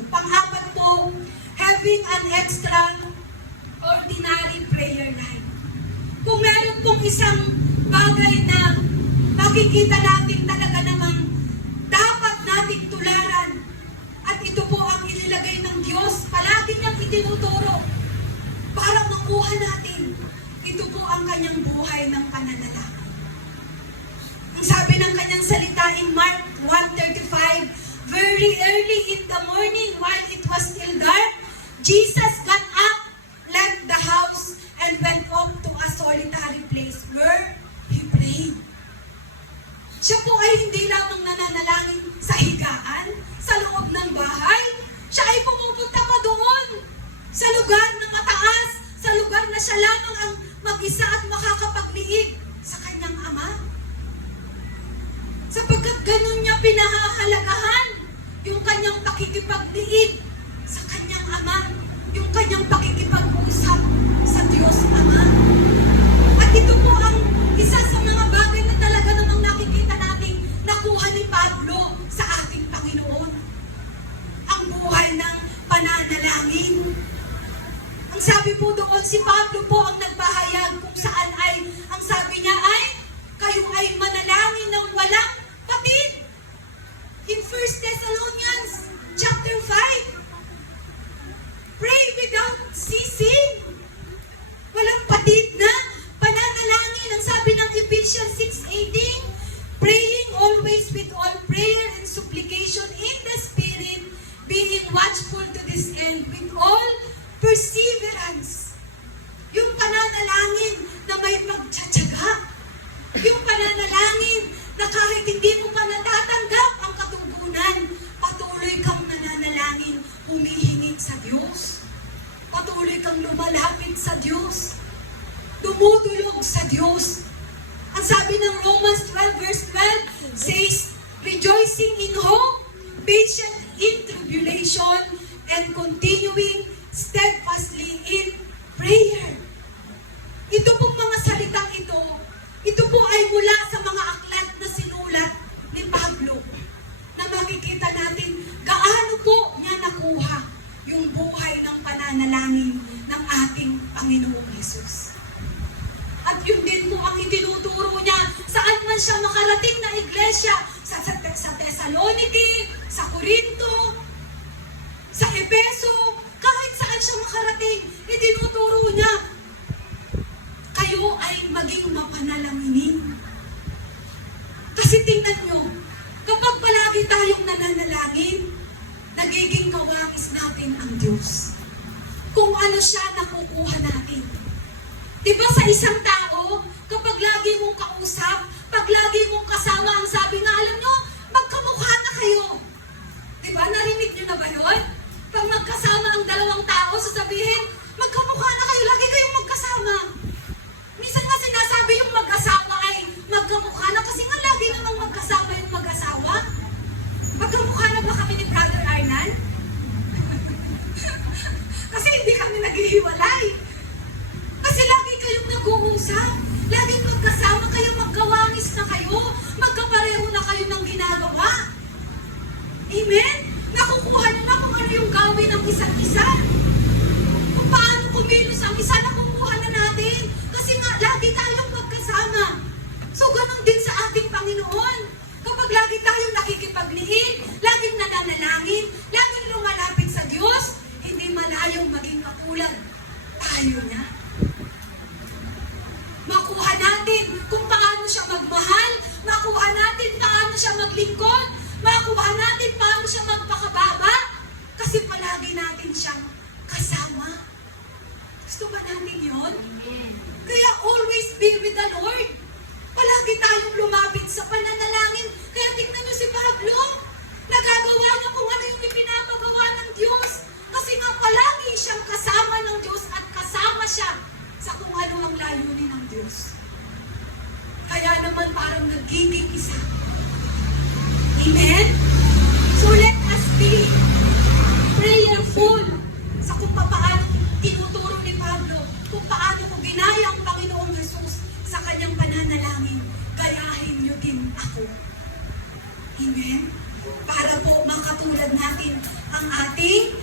Panginoon. Pang-apat po, having an extraordinary prayer life. Kung meron pong isang bagay na makikita natin talaga namang dapat nating tularan, at ito po ang inilagay ng Diyos, palagi niyang itinuturo para makuha natin. Ito po ang kanyang buhay ng pananalangin. Ang sabi ng kanyang salita in Mark 1:35, very early in the morning while it was still dark, Jesus got up, left the house, and went off to a solitary place where he prayed. Siya po ay hindi lamang nananalangin sa higaan, sa loob ng bahay. Siya ay pumupunta pa doon, sa lugar na mataas, sa lugar na siya lamang ang mag-isa at makakapagliig sa kanyang Ama. Sapagkat ganun niya pinahahalagahan yung kanyang pakikipagliig sa kanyang Ama, yung kanyang pakikipag-usap sa Diyos Ama. At ito po ang isa sa mga bagay na talaga namang nakikita nating nakuha ni Pablo sa ating Panginoon. Ang buhay ng pananalangin. Ang sabi po doon, si Pablo po ang nagpahayag kung saan ay, ang sabi niya ay, kayo ay manalangin ng walang patid. In 1 Thessalonians chapter 5, pray without ceasing. Walang patid na pananalangin. Ang sabi ng Ephesians 6:18, praying always with all prayer and supplication in the Spirit, being watchful to this end with all perseverance. Yung pananalangin na may pagtsatsaga. Yung pananalangin na kahit hindi mo pa natatanggap ang katugunan, patuloy kang nananalangin, humihingit sa Diyos. Patuloy kang lumalapit sa Diyos. Dumudulog sa Diyos. Ang sabi ng Romans 12 verse 12 says, rejoicing in hope, patient in tribulation, and continuing steadfastly in prayer. Ito pong mga salitang ito po ay mula sa mga aklat na sinulat ni Pablo, na makikita natin gaano po niya nakuha yung buhay ng pananalangin ng ating Panginoong Hesus. At yun din po ang itinuturo niya saan man siya makarating na iglesia, sa Thessaloniki, sa Corinto, sa Efeso, kahit saan siya makarating, itinuturo niya, kayo ay maging mapanalanginin. Kasi tingnan nyo, kapag palagi tayong nananalangin, nagiging kawangis natin ang Diyos. Kung ano siya nakukuha natin. Diba sa isang tao, kapag lagi mong kausap, pag lagi mong kasama, ang sabi nga, alam nyo, magkamukha na kayo. Diba? Narinig nyo na ba yun? Pag magkasama ang dalawang tao, sasabihin, magkamukha na kayo, lagi kayong magkasama. Minsan nga sinasabi yung mag-asawa ay magkamukha na kasi nga lagi namang magkasama yung mag-asawa. Magkamukha na ba kami ni Brother Arnan? Kasi hindi kami naghihiwalay. Kasi lagi kayong nag-uusap. Laging magkasama kayo, magkawangis na kayo. Magkapareho na kayo ng ginagawa. Amen? Nakukuha nila kung ano yung gawin ng isa't isa. Kung paano kumilos ang isa, nakukuha na natin. Kasi nga, lagi tayong magkasama. So, ganun din sa ating Panginoon. Kapag lagi tayong nakikipagliit, laging nananalangin, laging lumalapit sa Diyos, hindi malayong maging katulad tayo niya. Makuha natin kung paano siya magmahal, makuha natin paano siya maglingkod, makuha natin paano siya magpakababa, kasi palagi natin siyang kasama. Gusto ba natin yun? Kaya always be with the Lord. Palagi tayong lumapit sa pananalangin. Kaya tingnan nyo si Pablo. Nagagawa niya kung ano yung ipinapagawa ng Diyos. Kasi nga palagi siyang kasama ng Diyos at kasama siya sa kung ano ang layunin ng Diyos. Kaya naman parang nagiging isa. Amen? So let us be prayerful sa kung paano tinuturo ni Pablo, kung paano ko ginaya ang Panginoong Jesus sa kanyang pananalangin. Gayahin niyo din ako. Amen? Para po makatulad natin ang ang ating